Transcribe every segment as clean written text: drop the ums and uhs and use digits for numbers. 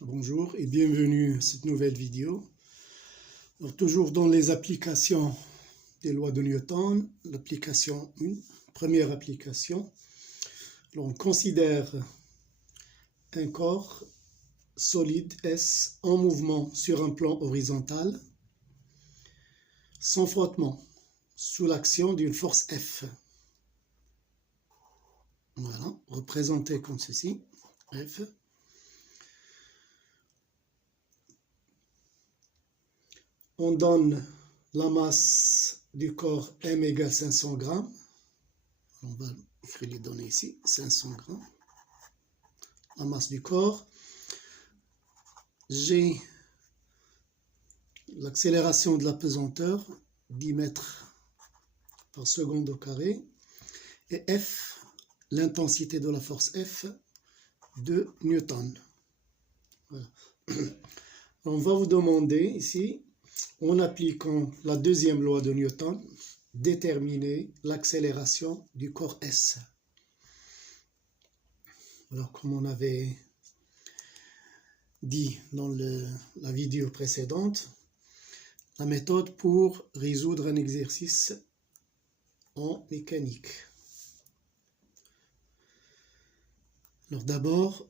Bonjour et bienvenue à cette nouvelle vidéo. Alors, toujours dans les applications des lois de Newton, l'application 1, première application. Alors, on considère un corps solide S en mouvement sur un plan horizontal, sans frottement, sous l'action d'une force F. Voilà, représenté comme ceci, F. On donne la masse du corps M égale 500 grammes. On va les donner ici, 500 grammes. La masse du corps. G, l'accélération de la pesanteur, 10 mètres par seconde au carré. Et F, l'intensité de la force F, 2 newtons. Voilà. On va vous demander ici, en appliquant la deuxième loi de Newton, déterminer l'accélération du corps S. Alors, comme on avait dit dans la vidéo précédente, la méthode pour résoudre un exercice en mécanique. Alors d'abord,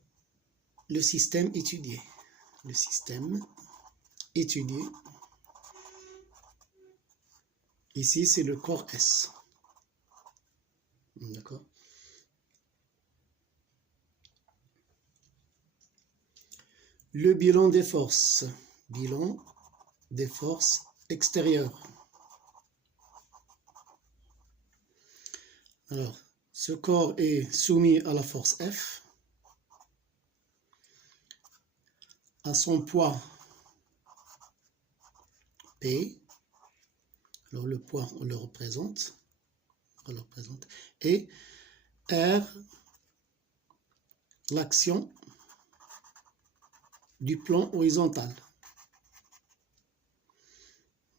le système étudié. Le système étudié. Ici, c'est le corps S. D'accord? Le bilan des forces. Bilan des forces extérieures. Alors, ce corps est soumis à la force F, à son poids P. Alors, le poids, on le représente. Et R, l'action du plan horizontal.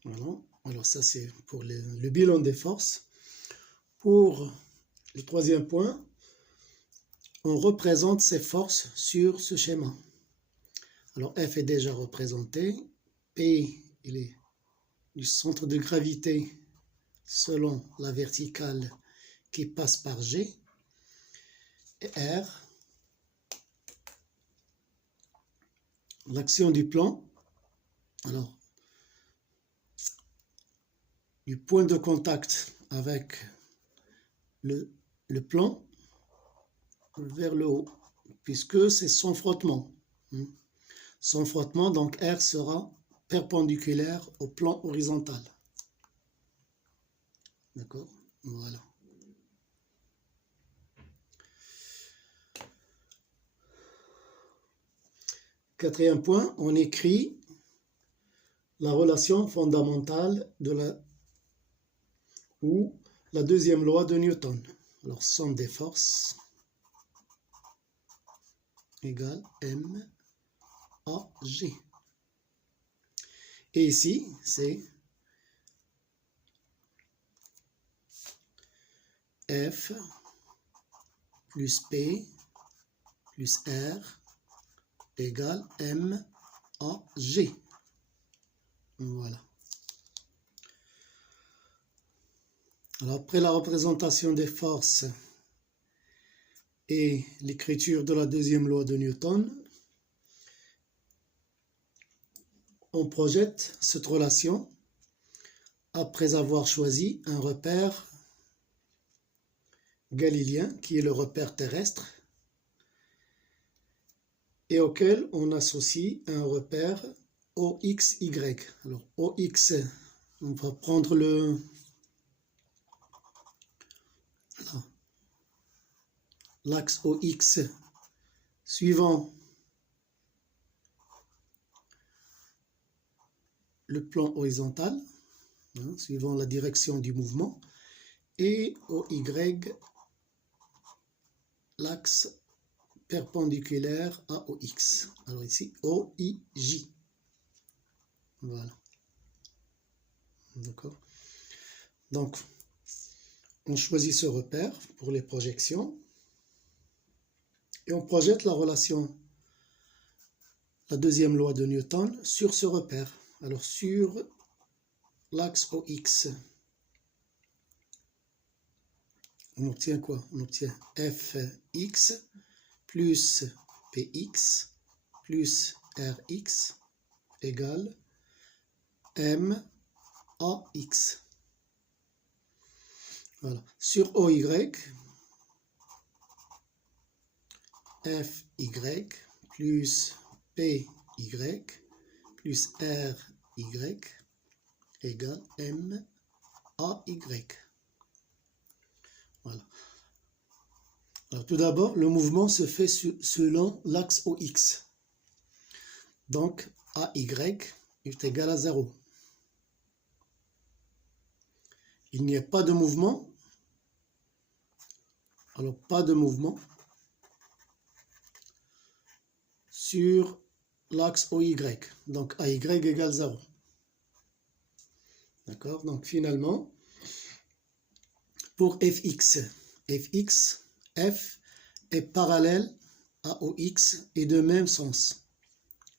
Voilà. Alors ça c'est pour le bilan des forces. Pour le troisième point, on représente ces forces sur ce schéma. Alors F est déjà représenté. P, il est du centre de gravité selon la verticale qui passe par G. Et R, l'action du plan. Alors, du point de contact avec le plan vers le haut, puisque c'est sans frottement. Sans frottement, donc R sera perpendiculaire au plan horizontal. D'accord? Voilà. Quatrième point, on écrit la relation fondamentale de la deuxième loi de Newton. Alors, somme des forces égale M à G. Et ici, c'est F plus P plus R égale M à G. Voilà. Alors, après la représentation des forces et l'écriture de la deuxième loi de Newton, on projette cette relation après avoir choisi un repère galiléen qui est le repère terrestre et auquel on associe un repère OXY. Alors OX, on va prendre l'axe OX suivant le plan horizontal, suivant la direction du mouvement, et OY, l'axe perpendiculaire à OX. Alors ici, OIJ. Voilà. D'accord. Donc, on choisit ce repère pour les projections et on projette la relation la deuxième loi de Newton sur ce repère. Alors sur l'axe OX, on obtient quoi? On obtient Fx plus Px plus Rx égale MAX. Voilà. Sur OY, Fy plus Py plus Ry égale MAY. Voilà. Alors tout d'abord, le mouvement se fait selon l'axe OX. Donc AY est égal à 0. Il n'y a pas de mouvement. Alors pas de mouvement sur l'axe OY. Donc AY égale 0. D'accord? Donc finalement, pour Fx, F est parallèle à OX et de même sens.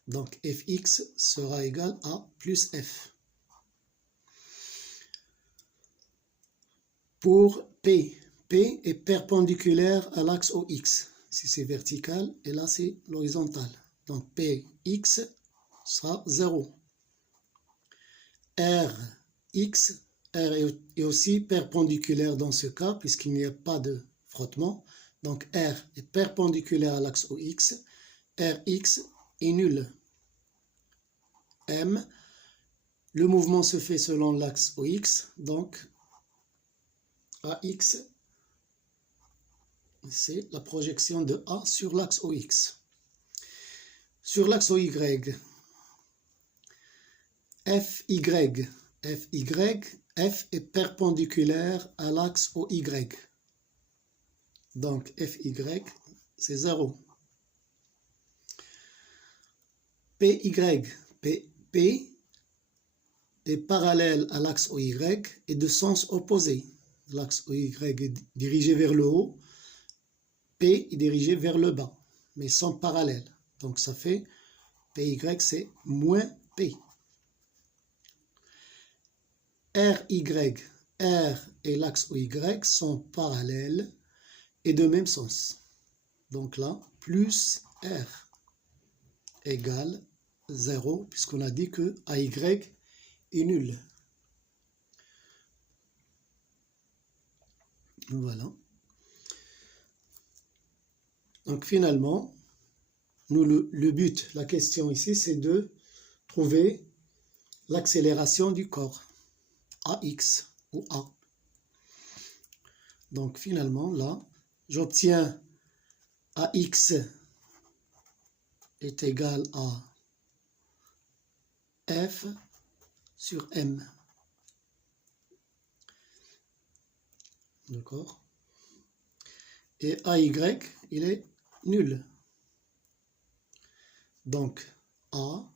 Donc Fx sera égal à plus F. Pour P est perpendiculaire à l'axe OX. Si c'est vertical, et là c'est l'horizontal. Donc Px sera 0. Rx, R est aussi perpendiculaire dans ce cas, puisqu'il n'y a pas de frottement. Donc R est perpendiculaire à l'axe OX. Rx est nul. M, le mouvement se fait selon l'axe OX, donc AX, c'est la projection de A sur l'axe OX. Sur l'axe OY, Fy, F est perpendiculaire à l'axe OY. Donc Fy, c'est 0. Py, P est parallèle à l'axe OY et de sens opposé. L'axe OY est dirigé vers le haut, P est dirigé vers le bas, mais sont parallèles. Donc ça fait Py, c'est moins P. Ry, R et l'axe OY sont parallèles et de même sens. Donc là, plus R égale 0, puisqu'on a dit que AY est nul. Voilà. Donc finalement, nous, le but, la question ici, c'est de trouver l'accélération du corps, AX ou A. Donc finalement, là, j'obtiens AX est égal à F sur M. D'accord? Et AY, il est nul. Donc, A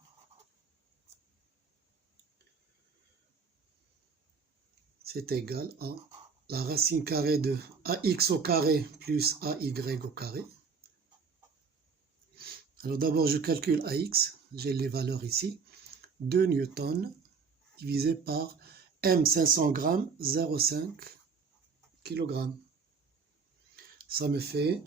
c'est égal à la racine carrée de AX au carré plus AY au carré. Alors d'abord, je calcule AX, j'ai les valeurs ici. 2 newtons divisé par M 500 grammes, 0,5 kg. Ça me fait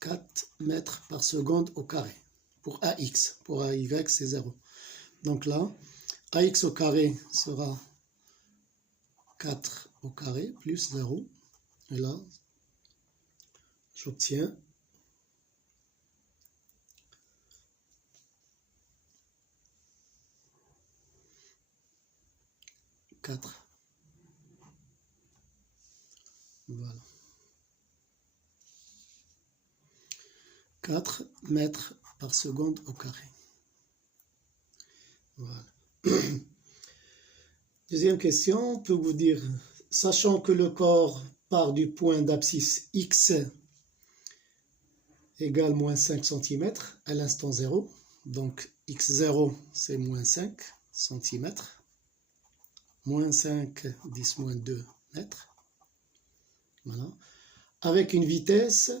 4 mètres par seconde au carré pour AX. Pour AY, c'est 0. Donc là, AX au carré sera 4 au carré plus 0. Et là, j'obtiens 4. Voilà. 4 mètres par seconde au carré. Voilà. Deuxième question, on peut vous dire, sachant que le corps part du point d'abscisse X égale moins 5 cm à l'instant 0, donc X0 c'est moins 5 cm, moins 5, 10 moins 2 mètres. Voilà. avec une vitesse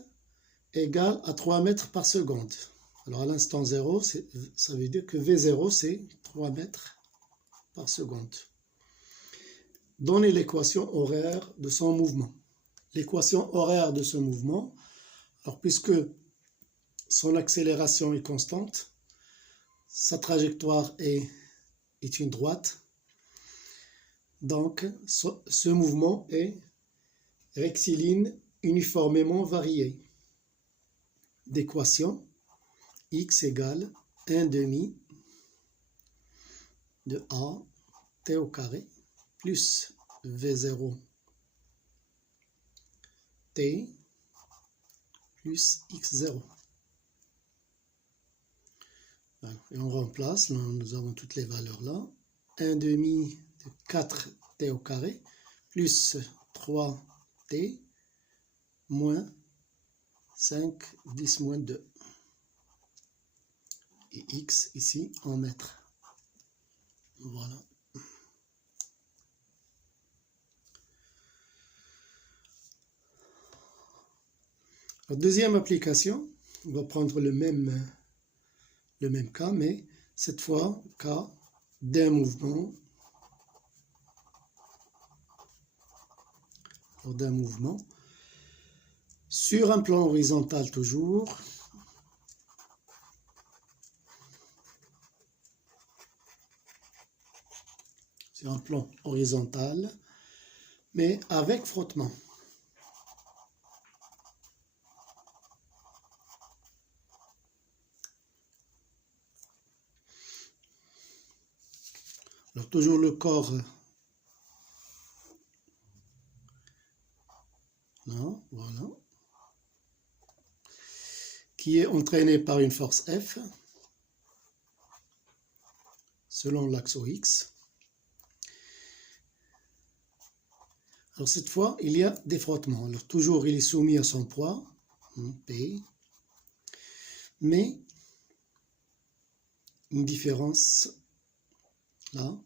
égale à 3 mètres par seconde. Alors à l'instant 0, ça veut dire que V0 c'est 3 mètres par seconde. Donnez l'équation horaire de son mouvement. L'équation horaire de ce mouvement, alors puisque son accélération est constante, sa trajectoire est une droite, donc ce mouvement est rectiligne uniformément varié. D'équation x égale 1 demi de a t au carré plus v0 t plus x0. Voilà. Et on remplace, nous avons toutes les valeurs là. 1 demi de 4t au carré plus 3t moins 5, 10 moins 2. Et x ici en mètres. Voilà. La deuxième application, on va prendre le même cas, mais cette fois, cas d'un mouvement. D'un mouvement sur un plan horizontal toujours. Sur un plan horizontal, mais avec frottement. Alors toujours le corps, là, voilà, qui est entraîné par une force F selon l'axe OX. Alors cette fois, il y a des frottements. Alors toujours, il est soumis à son poids, P, mais une différence là,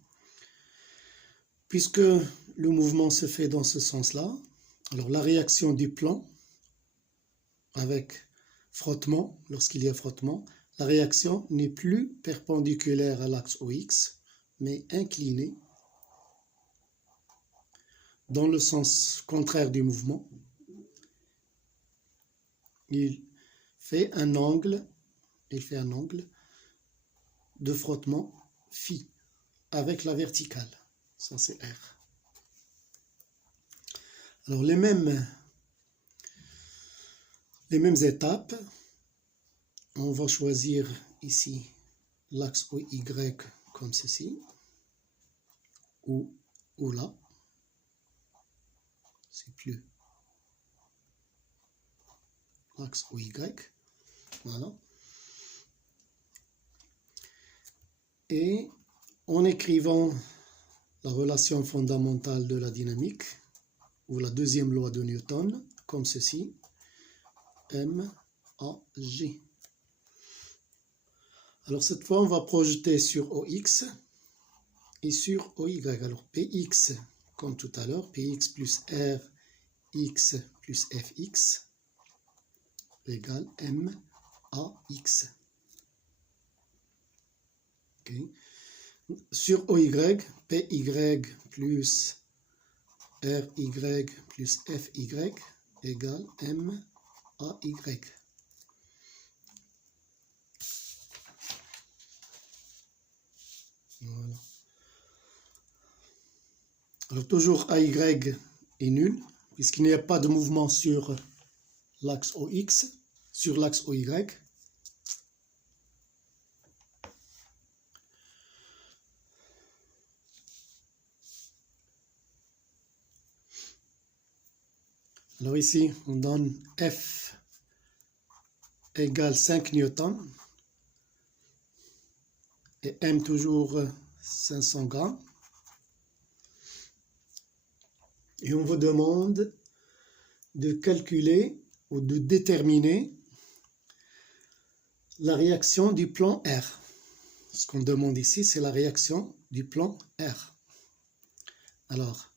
puisque le mouvement se fait dans ce sens-là. Alors la réaction du plan avec frottement, lorsqu'il y a frottement, la réaction n'est plus perpendiculaire à l'axe OX, mais inclinée dans le sens contraire du mouvement. Il fait un angle de frottement phi avec la verticale. Ça c'est R. Alors les mêmes étapes, on va choisir ici l'axe OY comme ceci, ou là, c'est plus l'axe OY, voilà. Et en écrivant la relation fondamentale de la dynamique, ou la deuxième loi de Newton, comme ceci, M, A, G. Alors cette fois, on va projeter sur OX et sur OY. Alors PX, comme tout à l'heure, PX plus RX plus FX égale MAX. Okay. Sur OY, PY plus RY plus FY égale MAY. Voilà. Alors toujours AY est nul, puisqu'il n'y a pas de mouvement sur l'axe OX, sur l'axe OY. Alors ici, on donne F égale 5 newtons et M toujours 500 grammes. Et on vous demande de calculer ou de déterminer la réaction du plan R. Ce qu'on demande ici, c'est la réaction du plan R. Alors,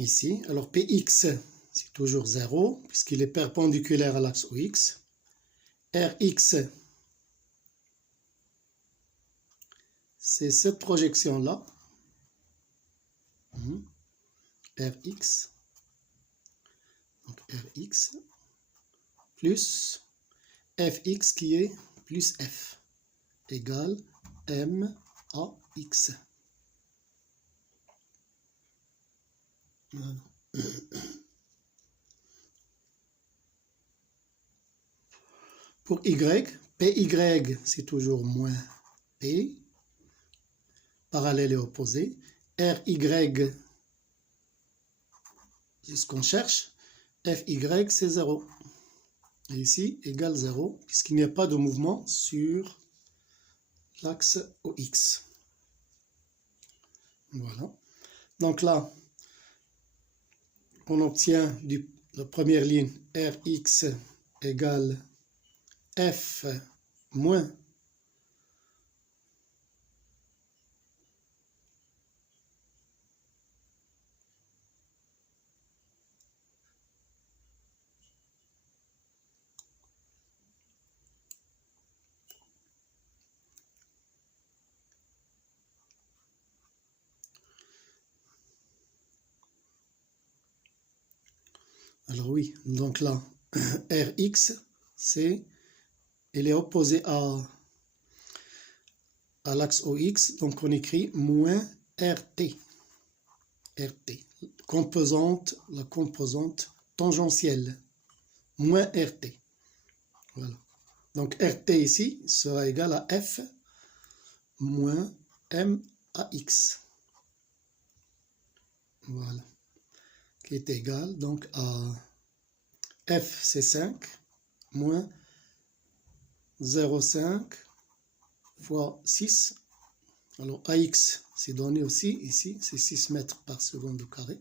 ici. Alors Px, c'est toujours 0, puisqu'il est perpendiculaire à l'axe OX. Rx, c'est cette projection-là. Rx, donc Rx, plus Fx qui est plus F, égale MAX. Voilà. Pour Y, PY, c'est toujours moins P, parallèle et opposé. RY, c'est ce qu'on cherche. FY, c'est 0. Et ici, égale 0, puisqu'il n'y a pas de mouvement sur l'axe OX. Voilà. Donc là, on obtient la première ligne Rx égale F moins alors oui, donc là, Rx, elle est opposée à l'axe OX, donc on écrit moins RT. RT, la composante tangentielle, moins RT. Voilà. Donc RT ici sera égal à F moins MAX. Voilà. Qui est égal donc à F c'est 5 moins 0,5 fois 6. Alors AX c'est donné aussi ici, c'est 6 mètres par seconde au carré.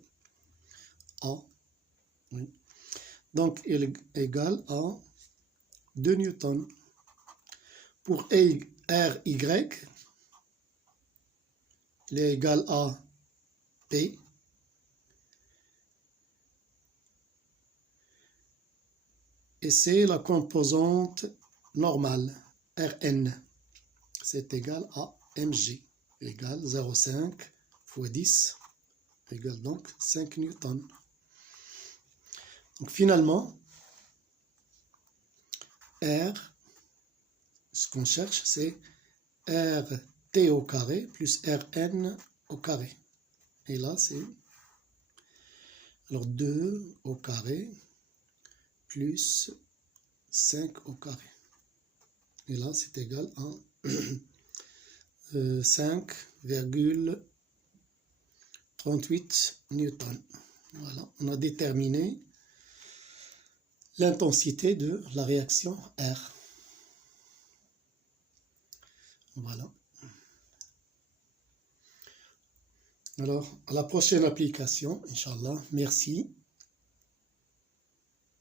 A. Oui. Donc il est égal à 2 newtons. Pour RY, il est égal à P. Et c'est la composante normale, Rn. C'est égal à mg, égale 0,5 fois 10, égale donc 5 newtons. Donc finalement, R, ce qu'on cherche, c'est RT au carré plus Rn au carré. Et là, c'est alors 2 au carré plus 5 au carré. Et là, c'est égal à 5,38 newtons. Voilà, on a déterminé l'intensité de la réaction R. Voilà. Alors, à la prochaine application, Inch'Allah. Merci.